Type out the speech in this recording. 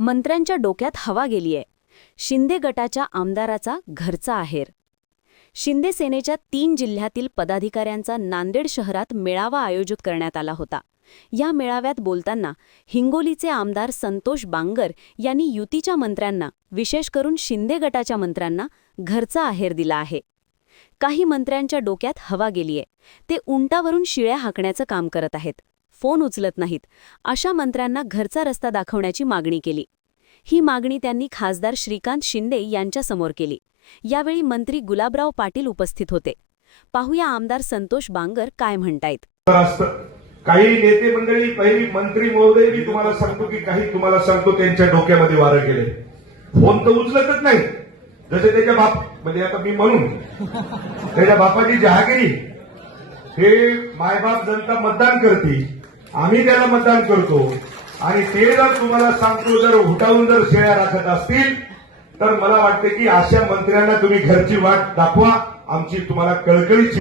मंत्र्यांच्या डोक्यात हवा गेलीये. शिंदे गटाच्या आमदाराचा घरचा आहेर. शिंदे सेनेच्या 3 जिल्ह्यातील पदाधिकाऱ्यांचा नांदेड शहरात मेळावा आयोजित करण्यात आला होता. या मेळाव्यात बोलताना हिंगोलीचे आमदार संतोष बांगर यांनी युतीच्या मंत्र्यांना, विशेष करून शिंदे गटाच्या मंत्र्यांना घरचा आहेर दिला आहे. काही मंत्र्यांच्या डोक्यात हवा गेलीये. ते उंटावरून शिळ्या हाकण्याचं काम करत आहेत. फोन उचलत नाहीत. अशा मंत्र्यांना घरचा रस्ता दाखवण्याची मागणी केली. ही मागणी त्यांनी खासदार श्रीकांत शिंदे यांच्यासमोर केली. यावेळी मंत्री गुलाबराव पाटील उपस्थित होते. पाहूया आमदार संतोष बांगर काय म्हणतायत. काही नेते मंडळी, पहिली मंत्री महोदय, मी तुम्हाला सांगतो की काही तुम्हाला सांगतो त्यांच्या डोक्यामध्ये वारं गेले. फोन तर उचलतच नाही. जसे त्याच्या बाप, म्हणजे आता मी म्हणून त्याच्या बापाची जहागिरी, हे मायबाप जनता मतदान करते, आम्ही त्याला मतदान करतो, आणि ते जर तुम्हाला सांगतो जर उठावून जर शेळ्या राखत असतील तर मला वाटते की अशा मंत्र्यांना तुम्ही घरची वाट दाखवा. आमची तुम्हाला कळकळीची